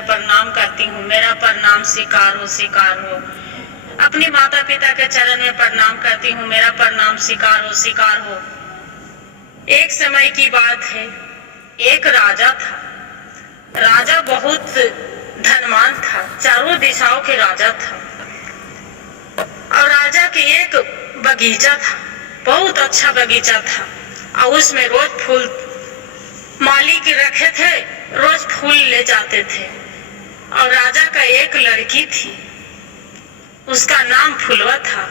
में प्रणाम करती हूँ, मेरा प्रणाम स्वीकार हो, स्वीकार हो। अपनी माता पिता के चरण में प्रणाम करती हूँ, मेरा प्रणाम स्वीकार हो, स्वीकार हो। एक समय की बात है, एक राजा था। राजा बहुत धनवान था, चारों दिशाओं के राजा था। और राजा के एक बगीचा था, बहुत अच्छा बगीचा था। और उसमें रोज फूल माली के रखे थे, रोज फूल ले जाते थे। और राजा का एक लड़की थी, उसका नाम फुलवा था।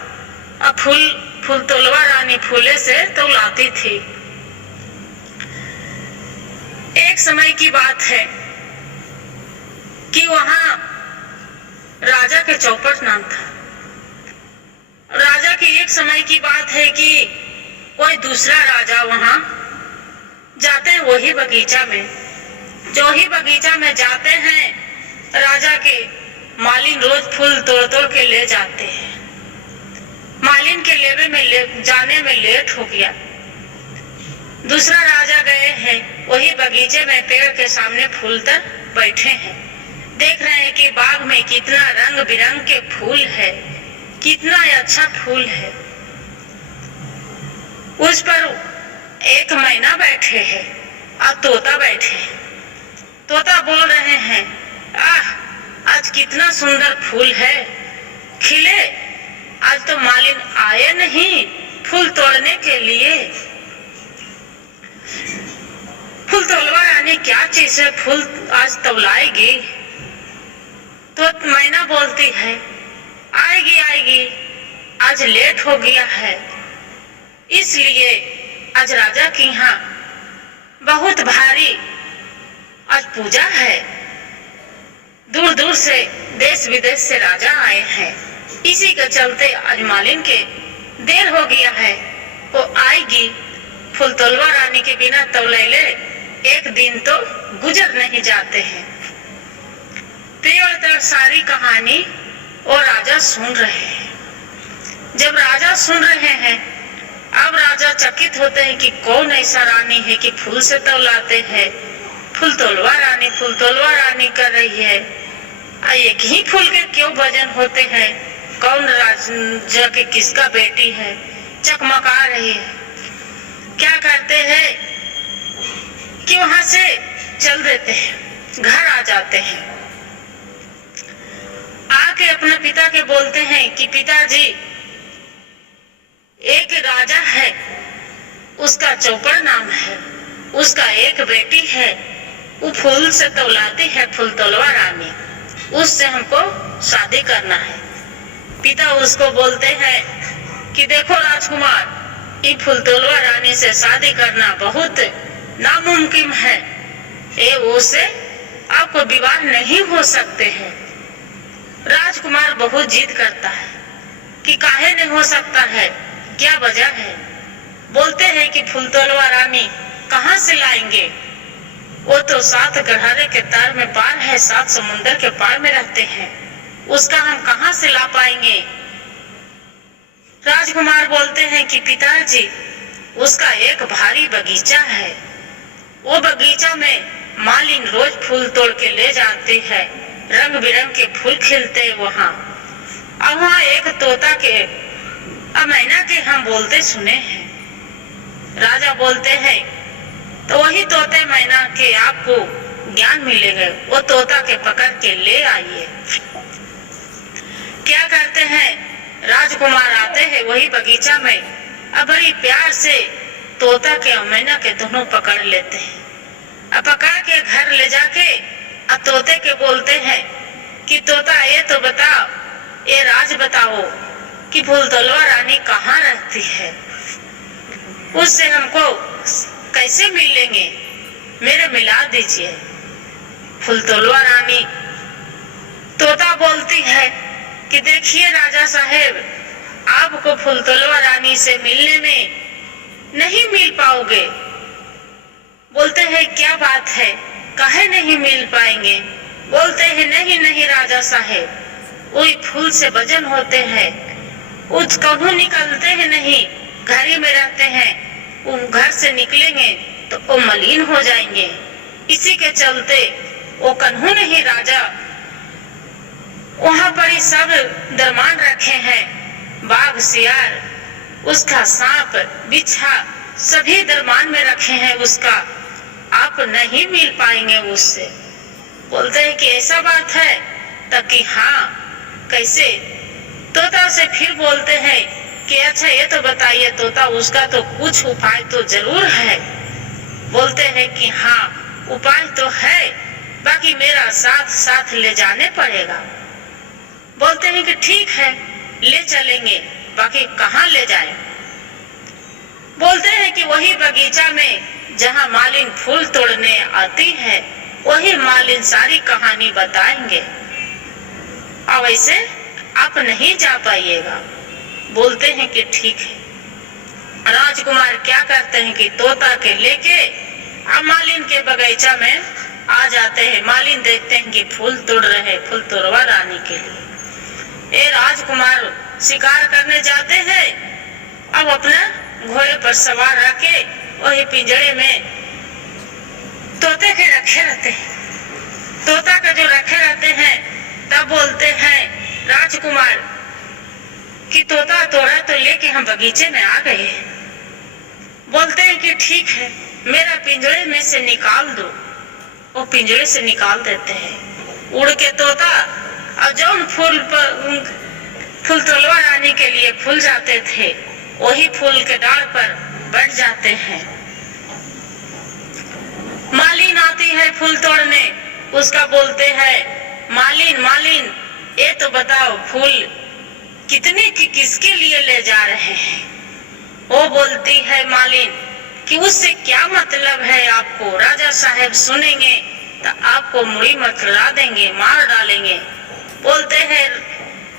और फूल तोलवा रानी फूले से तौलाती थी। एक समय की बात है कि वहां राजा के चौपट नाम था। राजा की एक समय की बात है कि कोई दूसरा राजा वहां जाते हैं वही बगीचा में। जो ही बगीचा में जाते हैं, राजा के मालिन रोज फूल तोड़ तोड़ के ले जाते हैं। मालिन के जाने में लेट हो गया। दूसरा राजा गए हैं, वही बगीचे में पेड़ के सामने फूल तर बैठे हैं। देख रहे हैं कि बाग में कितना रंग बिरंग के फूल है, कितना अच्छा फूल है। उस पर एक मैना बैठे हैं और तोता बैठे हैं। तोता बोल रहे हैं, आह, आज कितना सुंदर फूल है खिले। आज तो मालिन आए नहीं फूल तोड़ने के लिए। फूल तोलवा रानी क्या चीज है, फूल आज तौलाएगी। तो मैना बोलती है, आएगी आएगी, आज लेट हो गया है, इसलिए आज राजा के यहाँ बहुत भारी आज पूजा है। दूर दूर से देश विदेश से राजा आए हैं, इसी के चलते आज मालिन के देर हो गया है। वो आएगी, फूल तोलवा रानी के बिना तौलेले एक दिन तो गुजर नहीं जाते हैं। प्रिय सारी कहानी वो राजा सुन रहे हैं। जब राजा सुन रहे हैं, अब राजा चकित होते हैं कि कौन ऐसा रानी है कि फूल से तौलाते हैं। फूल तोलवा रानी कर रही है। एक ही फूल के क्यों भजन होते हैं? कौन राजा के किसका बेटी है? चकमका रही है। क्या करते हैं कि वहां से चल देते हैं, घर आ जाते हैं। आके अपने पिता के बोलते हैं कि पिताजी, एक राजा है, उसका चौपड़ नाम है, उसका एक बेटी है, वो फूल से तौलाती है, फूल तोलवा रानी, उससे हमको शादी करना है। पिता उसको बोलते हैं कि देखो राजकुमार, ये फूल तोलवा रानी से शादी करना बहुत नामुमकिन है। ये वो से आपको विवाह नहीं हो सकते हैं। राजकुमार बहुत जिद करता है कि काहे नहीं हो सकता है, क्या वजह है? बोलते हैं कि फूल तोलवा रानी कहाँ से लाएंगे? वो तो 7 गहरे के तार में पार है, 7 समुंदर के पार में रहते हैं, उसका हम कहाँ से ला पाएंगे? राजकुमार बोलते हैं कि पिताजी, उसका एक भारी बगीचा है, वो बगीचा में मालिन रोज फूल तोड़ के ले जाती है, रंग बिरंग के फूल खिलते वहाँ। और वहाँ एक तोता के मैना के हम बोलते सुने हैं। राजा बोलते हैं तो वही तोते मैना के आपको ज्ञान मिलेगा, वो तोता के पकड़ के ले आइए। क्या करते हैं? राजकुमार आते हैं वही बगीचा में, अब बड़ी प्यार से तोता के और मैना के दोनों पकड़ लेते हैं। अब पकड़ के घर ले जाके अब तोते के बोलते हैं कि तोता, ये तो बताओ, ये राज बताओ कि फूल तोलवा रानी कहाँ रहती है, उससे हमको कैसे मिलेंगे, मेरे मिला दीजिए। फूल तोलवा रानी तोता बोलती है कि देखिए राजा साहेब, आपको फूल तोलवा रानी से मिलने में नहीं मिल पाओगे। बोलते हैं क्या बात है, काहे नहीं मिल पाएंगे? बोलते हैं नहीं नहीं राजा साहेब, वही फूल से भजन होते हैं, वो कभी निकलते हैं नहीं, घर ही में रहते हैं, वो घर से निकलेंगे तो वो मलिन हो जाएंगे। इसी के चलते वो कन्हू ने ही राजा वहां पर ही सब दरमान रखे हैं, बाघ सियार, उसका सांप बिच्छा सभी दरमान में रखे हैं उसका, आप नहीं मिल पाएंगे उससे। बोलते हैं कि ऐसा बात है, तब कि हाँ कैसे। तोता से फिर बोलते हैं कि अच्छा ये तो बताइए तोता, उसका तो कुछ उपाय तो जरूर है। बोलते हैं कि हाँ उपाय तो है, बाकी मेरा साथ साथ ले जाने पड़ेगा। बोलते हैं कि ठीक है ले चलेंगे, बाकी कहाँ ले जाएं? बोलते हैं कि वही बगीचा में जहाँ मालिन फूल तोड़ने आती है, वही मालिन सारी कहानी बताएंगे, और वैसे आप नहीं जा पाइएगा। बोलते हैं कि ठीक है। राजकुमार क्या करते हैं कि तोता के लेके अब मालिन के बगीचा में आ जाते हैं। मालिन देखते हैं कि फूल तोड़ रहे, फूल तोड़वा रानी के लिए। ये राजकुमार शिकार करने जाते हैं, अब अपना घोड़े पर सवार रखे वही पिंजरे में तोते के रखे रहते हैं। तोता के जो रखे रहते हैं, तब बोलते हैं राजकुमार कि तोता तोड़ा तो लेके हम बगीचे में आ गए। बोलते हैं कि ठीक है मेरा पिंजरे में से निकाल दो। वो पिंजरे से निकाल देते हैं। उड़ के तोता और जौन फूल तोड़वा रानी के लिए फूल जाते थे, वही फूल के डाल पर बैठ जाते हैं। मालिन आती है फूल तोड़ने, उसका बोलते हैं मालिन मालिन ये तो बताओ फूल कितने की किसके लिए ले जा रहे हैं? वो बोलती है मालिन कि उससे क्या मतलब है आपको, राजा साहब सुनेंगे तो आपको मुड़ी मचला देंगे, मार डालेंगे। बोलते हैं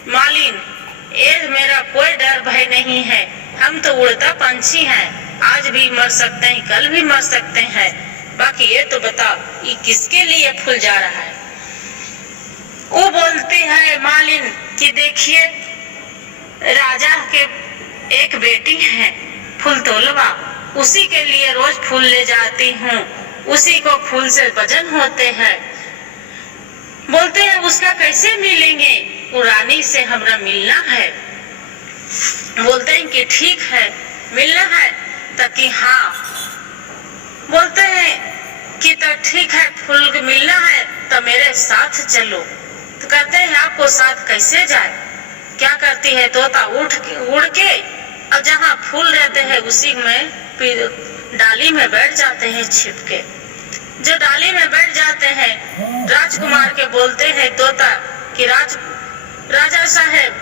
मालिन ये मेरा कोई डर भय नहीं है, हम तो उड़ता पंछी हैं, आज भी मर सकते हैं कल भी मर सकते हैं, बाकी ये तो बताओ ये किसके लिए फूल जा रहा है? वो बोलती है मालिन कि देखिए राजा के एक बेटी है फूल तोलवा, उसी के लिए रोज फूल ले जाती हूँ, उसी को फूल से वजन होते हैं। बोलते हैं उसका कैसे मिलेंगे? वो रानी से हमरा मिलना है। बोलते हैं कि ठीक है मिलना है, ताकि हाँ। बोलते हैं कि तो ठीक है फूल मिलना है तो मेरे साथ चलो। तो कहते हैं आपको साथ कैसे जाए? क्या करती है तोता उड़ के और जहाँ फूल रहते हैं उसी में डाली में बैठ जाते हैं छिप के। जो डाली में बैठ जाते हैं, राजकुमार के बोलते हैं तोता कि राजा साहब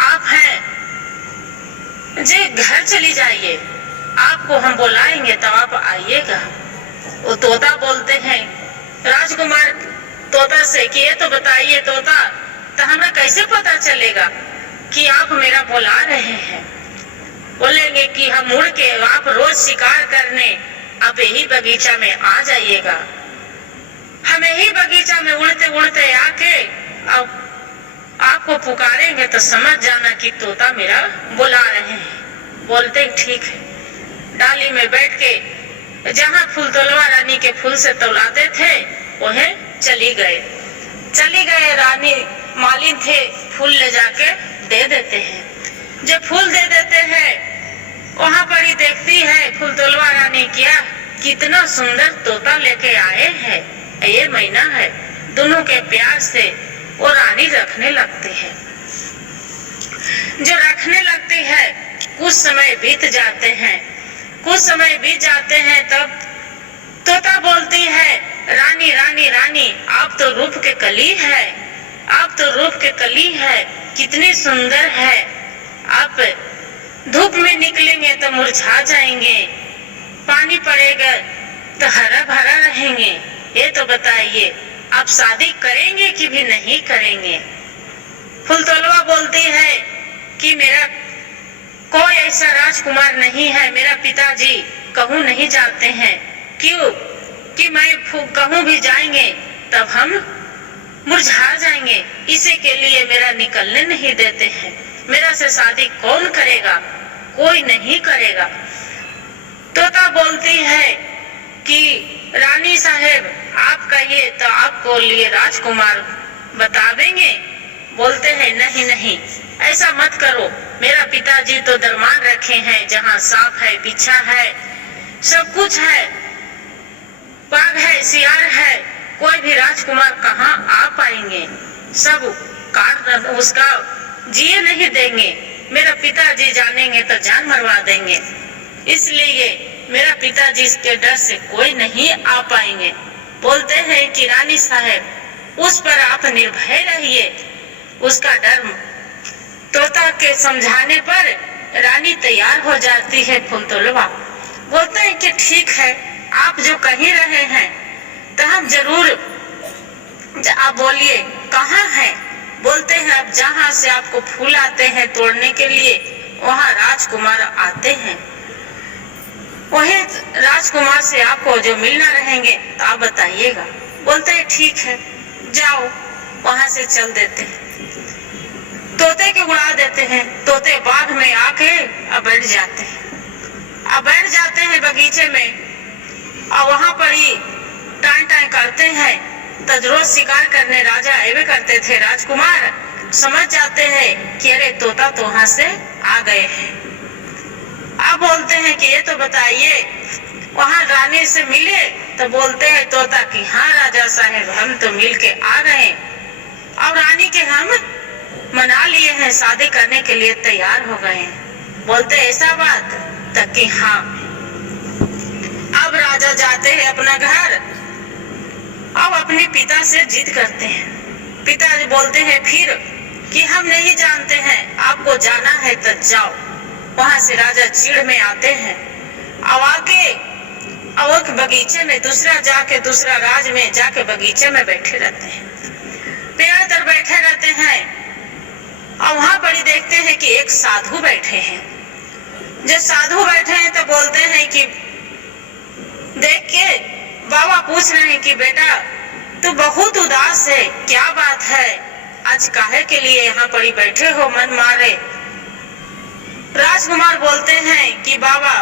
आप हैं जी, घर चली जाइए, आपको हम बुलाएंगे तब आप आइएगा। वो तोता बोलते हैं राजकुमार तोता से कि ये तो बताइए तोता, तो हमें कैसे पता चलेगा कि आप मेरा बुला रहे हैं? बोलेंगे कि हम उड़ के आप रोज शिकार करने आप यही बगीचा में आ जाइएगा। हम यही बगीचा में उड़ते उड़ते आके अब आपको पुकारेंगे तो समझ जाना कि तोता मेरा बुला रहे हैं। बोलते ठीक है। डाली में बैठ के जहाँ फूल तोलवा रानी के फूल से तौलाते थे वह चली गए। रानी मालिन थे फूल ले जाके दे देते हैं। जब फूल दे देते हैं वहाँ पर ही देखती है फूल तोलवा रानी क्या कितना सुंदर तोता लेके आए हैं, ये महीना है। दोनों के प्यार से वो रानी रखने लगती है। जो रखने लगती है कुछ समय बीत जाते हैं तब तोता बोलती है रानी रानी रानी आप तो रूप के कली है, कितनी सुंदर है। आप धूप में निकलेंगे तो मुरझा जाएंगे, पानी पड़ेगा तो हरा भरा रहेंगे। ये तो बताइए आप शादी करेंगे कि भी नहीं करेंगे? फूल तोलवा बोलती है कि मेरा कोई ऐसा राजकुमार नहीं है, मेरा पिताजी कहूँ नहीं जाते हैं। क्यों कि मैं कहूँ भी जाएंगे तब हम मुरझा जाएंगे, इसी के लिए मेरा निकलने नहीं देते हैं। मेरा से शादी कौन करेगा? कोई नहीं करेगा। तोता बोलती है कि रानी साहेब आप कहिए तो आपको लिए राजकुमार बता देंगे। बोलते हैं नहीं नहीं, ऐसा मत करो, मेरा पिताजी तो दरबार रखे हैं जहाँ सांप है, बिच्छा है, सब कुछ है, बाघ है, सियार है, कोई भी राजकुमार कहाँ आ पाएंगे, सब काट उसका जिए नहीं देंगे, मेरा पिताजी जानेंगे तो जान मरवा देंगे, इसलिए मेरा पिताजी इसके डर से कोई नहीं आ पाएंगे। बोलते हैं कि रानी साहब उस पर आप निर्भय रहिए। उसका डर तोता के समझाने पर रानी तैयार हो जाती है फुलतोलवा। बोलते हैं कि ठीक है, आप जो कह रहे हैं तो हम जरूर, आप बोलिए कहाँ है। बोलते हैं अब जहाँ से आपको फूल आते हैं तोड़ने के लिए वहाँ राजकुमार आते हैं, वही राजकुमार से आपको जो मिलना रहेंगे तो आप बताइएगा। बोलते हैं ठीक है, जाओ, वहाँ से चल देते हैं। तोते के उड़ा देते हैं, तोते बाग में आके अब बैठ जाते हैं। अब बैठ जाते हैं बगीचे में और वहाँ पर ही टाई टाई करते हैं। तो रोज शिकार करने राजा आए करते थे। राजकुमार समझ जाते हैं कि अरे तोता तो वहाँ से आ गए हैं। अब बोलते हैं कि ये तो बताइए वहाँ रानी से मिले। तो बोलते हैं तोता कि हाँ राजा साहब, हम तो मिल के आ गए और रानी के हम मना लिए हैं, शादी करने के लिए तैयार हो गए हैं। बोलते ऐसा बात तक कि हाँ। अब राजा जाते हैं अपना घर, अब अपने पिता से जिद करते हैं। पिता बोलते हैं फिर कि हम नहीं जानते हैं, आपको जाना है तो जाओ। वहाँ से राजा चिढ़ में आते हैं, अब आके और बगीचे में दूसरा राज में जाके बगीचे में बैठे रहते हैं, पेड़ तर बैठे रहते हैं। और वहाँ पर देखते हैं कि एक साधु बैठे हैं। जब साधु बैठे हैं तो बोलते हैं कि देख के बाबा पूछ रहे हैं कि बेटा तू बहुत उदास है, क्या बात है, आज काहे के लिए यहाँ पर बैठे हो मन मारे। राजकुमार बोलते हैं कि बाबा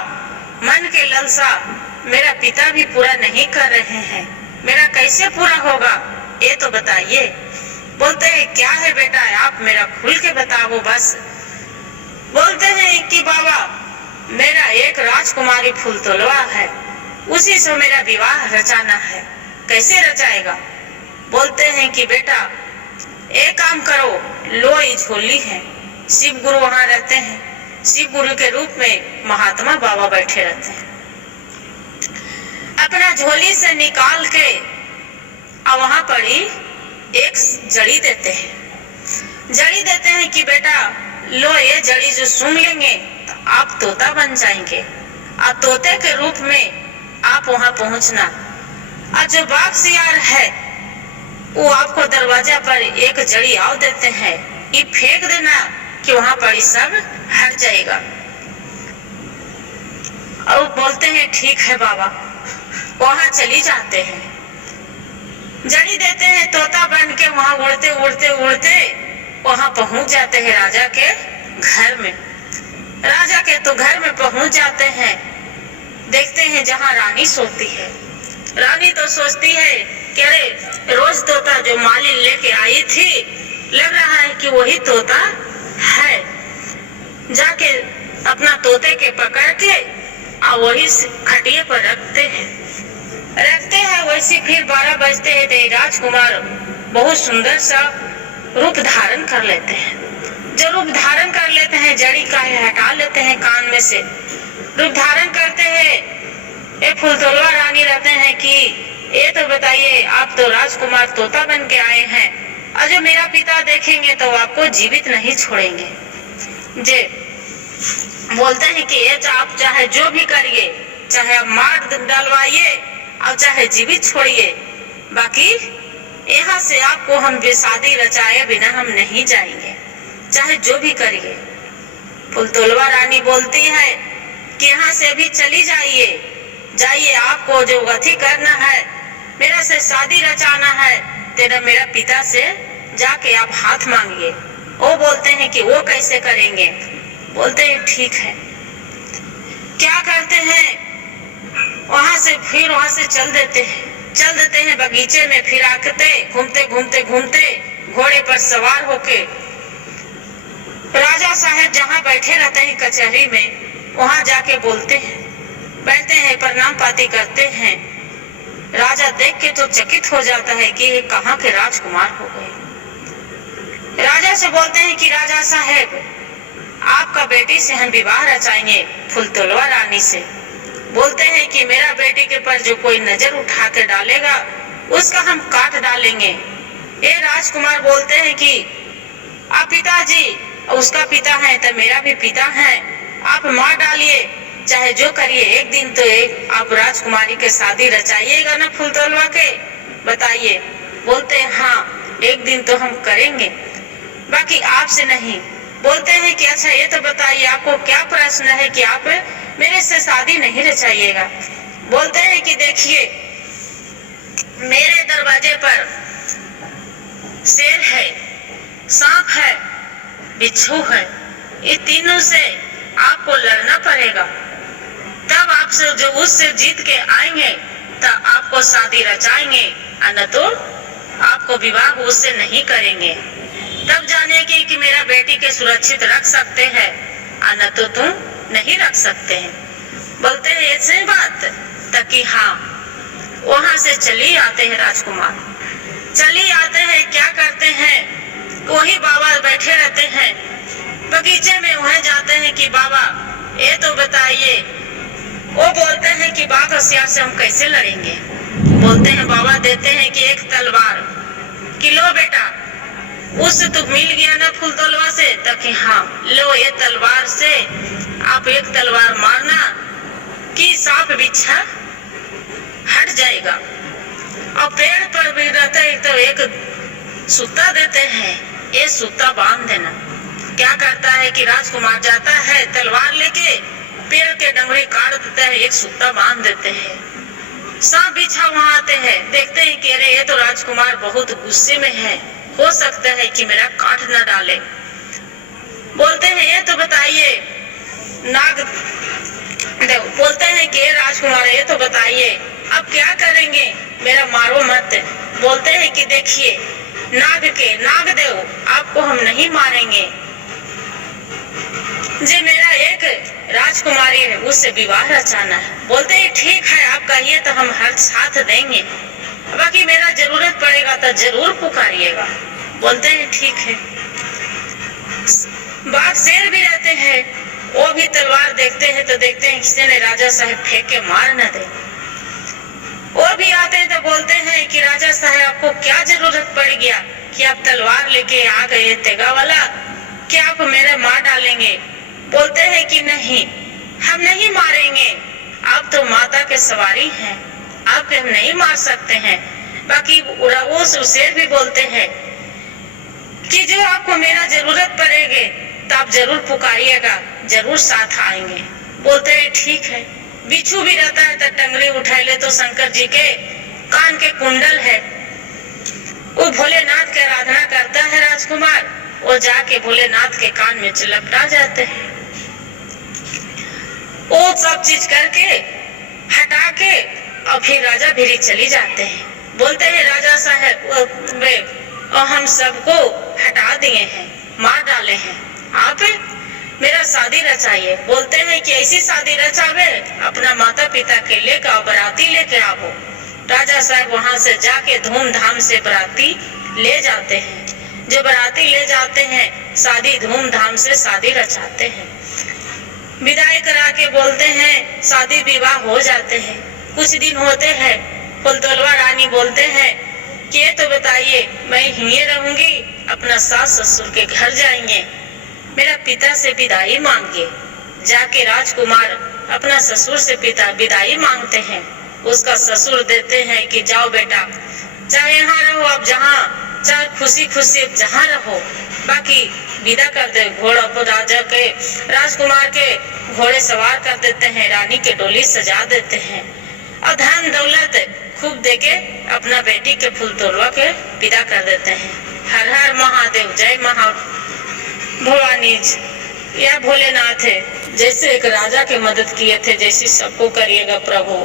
मन के लालसा मेरा पिता भी पूरा नहीं कर रहे हैं, मेरा कैसे पूरा होगा ये तो बताइए। बोलते हैं क्या है बेटा, आप मेरा खुल के बताओ बस। बोलते हैं कि बाबा मेरा एक राजकुमारी फुलतोलवा है, उसी से मेरा विवाह रचाना है, कैसे रचाएगा। बोलते हैं कि बेटा एक काम करो, लो ये झोली है, शिव गुरु वहाँ रहते हैं, शिव गुरु के रूप में महात्मा बाबा बैठे रहते हैं। अपना झोली से निकाल के और वहाँ पर ही एक जड़ी देते हैं कि बेटा लो ये जड़ी जो सूंघ लेंगे तो आप तोता बन जाएंगे, और तोते के रूप में आप वहाँ पहुँचना, और जो बाघ सियार है वो आपको दरवाजा पर एक जड़ी आओ देते हैं, ये फेंक देना कि वहाँ पर सब हट जाएगा। और बोलते हैं ठीक है बाबा, वहाँ चली जाते हैं, जड़ी देते हैं, तोता बन के वहाँ उड़ते उड़ते उड़ते वहाँ पहुँच जाते हैं राजा के घर में। राजा के तो घर में पहुँच जाते हैं, देखते हैं जहाँ रानी सोती है। रानी तो सोचती है कि अरे रोज तोता जो मालिन लेके आई थी, लग रहा है कि वही तोता है। जाके अपना तोते के पकड़ के और वही खटिए पर रखते हैं। वैसे फिर 12 बजते हैं तो राजकुमार बहुत सुंदर सा रूप धारण कर लेते हैं। जो रूप धारण कर लेते हैं, जड़ी का हटा लेते हैं कान में से, रूप धारण करते हैं। एक फुलतोलवा रानी रहते हैं कि ये तो बताइए आप तो राजकुमार तोता बन के आए हैं, और जो मेरा पिता देखेंगे तो आपको जीवित नहीं छोड़ेंगे। जे बोलते हैं कि ये आप चाहे जो भी करिए, चाहे आप मार डालवाइए और चाहे जीवित छोड़िए, बाकी यहाँ से आपको हम बेशादी रचाए बिना हम नहीं जाएंगे, चाहे जो भी करिए। फुलतोलवा रानी बोलती है कि यहाँ से अभी चली जाइए, आपको जो गति करना है, मेरा से शादी रचाना है, तेरा मेरा पिता से जाके आप हाथ मांगिए। वो बोलते हैं कि वो कैसे करेंगे। बोलते हैं ठीक है। क्या करते हैं, वहां से फिर वहां से चल देते हैं बगीचे में। फिर आते घूमते घोड़े पर सवार होके राजा साहब जहाँ बैठे रहते हैं कचहरी में, वहां जाके बोलते हैं, बैठते हैं, प्रणाम पाती करते हैं। राजा देख के तो चकित हो जाता है कि ये कहाँ के राजकुमार हो गए। राजा से बोलते हैं कि राजा साहब, आपका बेटी से हम विवाह रचाएंगे फुलतोलवा रानी से। बोलते हैं कि मेरा बेटी के पर जो कोई नजर उठा के डालेगा उसका हम काट डालेंगे। ये राजकुमार बोलते हैं कि आप पिताजी, उसका पिता है तो मेरा भी पिता है, आप मार डालिए, चाहे जो करिए, एक दिन तो एक आप राजकुमारी के शादी रचाइएगा ना फुलतोलवा के, बताइए। बोलते हैं हाँ, एक दिन तो हम करेंगे, बाकी आपसे नहीं। बोलते हैं कि अच्छा ये तो बताइए, आपको क्या प्रश्न है कि आप मेरे से शादी नहीं रचाइएगा। बोलते हैं कि देखिए, मेरे दरवाजे पर शेर है, सांप है, बिच्छू है, ये तीनों से आपको लड़ना पड़ेगा। तब आपसे जो उससे जीत के आएंगे तब आपको शादी रचाएंगे, न तो आपको विवाह उससे नहीं करेंगे। तब जानेंगे कि मेरा बेटी के सुरक्षित रख सकते हैं, न तो तुम नहीं रख सकते हैं। बोलते हैं ऐसे बात ताकि हाँ, वहां से चली आते हैं राजकुमार, चली आते हैं। क्या करते हैं, वही बाबा बैठे रहते हैं बगीचे में, वहीं जाते हैं कि बाबा ये तो बताइए। वो बोलते हैं कि बाघ और सियार से हम कैसे लड़ेंगे। बोलते हैं बाबा देते हैं कि एक तलवार कि लो बेटा, उससे तो मिल गया ना फुलतोलवा से, ताकि हाँ लो, ये तलवार से आप एक तलवार मारना कि सांप बिच्छा हट जाएगा। और पेड़ पर भी रहता है तो एक सूता देते हैं, ये सूता बांध देना। क्या करता है कि राजकुमार जाता है तलवार लेके, पेड़ के डंगरी काट देता है, एक सूता बांध देते हैं। सांप बिच्छा वहां आते हैं, देखते हैं कि अरे ये तो राजकुमार बहुत गुस्से में है, हो सकता है कि मेरा काट न डाले। बोलते हैं ये तो बताइए नाग, बोलते हैं कि राजकुमार ये तो बताइए अब क्या करेंगे, मेरा मारो मत। बोलते हैं कि देखिए नाग देव, आपको हम नहीं मारेंगे, जी मेरा एक राजकुमारी है उससे विवाह रचाना है। बोलते हैं ठीक है, आप कहिए तो हम हर साथ देंगे, बाकी मेरा जरूरत पड़ेगा तो जरूर पुकारिएगा। बोलते हैं ठीक है। बाघ शेर भी रहते हैं, वो भी तलवार देखते हैं तो देखते हैं किसी ने राजा साहब फेंक के मार न दे। वो भी आते हैं तो बोलते हैं कि राजा साहब आपको क्या जरूरत पड़ गया कि आप तलवार लेके आ गए तेगा वाला, क्या आप मेरे मार डालेंगे। बोलते हैं कि नहीं, हम नहीं मारेंगे, आप तो माता के सवारी हैं, आपके हम नहीं मार सकते हैं। बाकी वो शेर भी बोलते हैं कि जो आपको मेरा जरूरत पड़ेगी तो आप जरूर पुकारिएगा, जरूर साथ आएंगे। बोलते हैं ठीक है। बिच्छू भी रहता है तो टंगड़ी उठा ले तो शंकर जी के कान के कुंडल है, वो भोलेनाथ की आराधना करता है राजकुमार, वो जाके भोलेनाथ के कान में चिलपटा जाते हैं। वो सब चीज करके हटा के और फिर राजा भिरी चली जाते हैं। बोलते हैं राजा साहब और हम सबको हटा दिए हैं, मार डाले हैं, आप मेरा शादी रचाइए। बोलते हैं कि ऐसी शादी रचावे, अपना माता पिता के लेकर आओ, बराती लेके आओ। राजा साहब वहां से जाके धूमधाम से बराती ले जाते हैं। जो बराती ले जाते हैं, शादी धूमधाम से शादी रचाते हैं, विदाई करा के बोलते हैं शादी विवाह हो जाते हैं। कुछ दिन होते हैं, फुलतोलवा रानी बोलते हैं कि ये तो बताइए मैं यहीं रहूंगी, अपना सास ससुर के घर जाएंगे, मेरा पिता से विदाई मांगिए। जाके राजकुमार अपना ससुर से पिता विदाई मांगते हैं। उसका ससुर देते हैं कि जाओ बेटा, चाहे यहाँ रहो आप, जहाँ चाहे खुशी खुशी जहाँ रहो, बाकी विदा कर दे। घोड़ा पर राजा के राजकुमार के घोड़े सवार कर देते हैं, रानी के डोली सजा देते हैं और धन दौलत खूब देके अपना बेटी के फुलतोलवा के विदा कर देते हैं। हर हर महादेव, जय महा भवानी या भोलेनाथ है। जैसे एक राजा के मदद किए थे, जैसे सबको करिएगा प्रभु।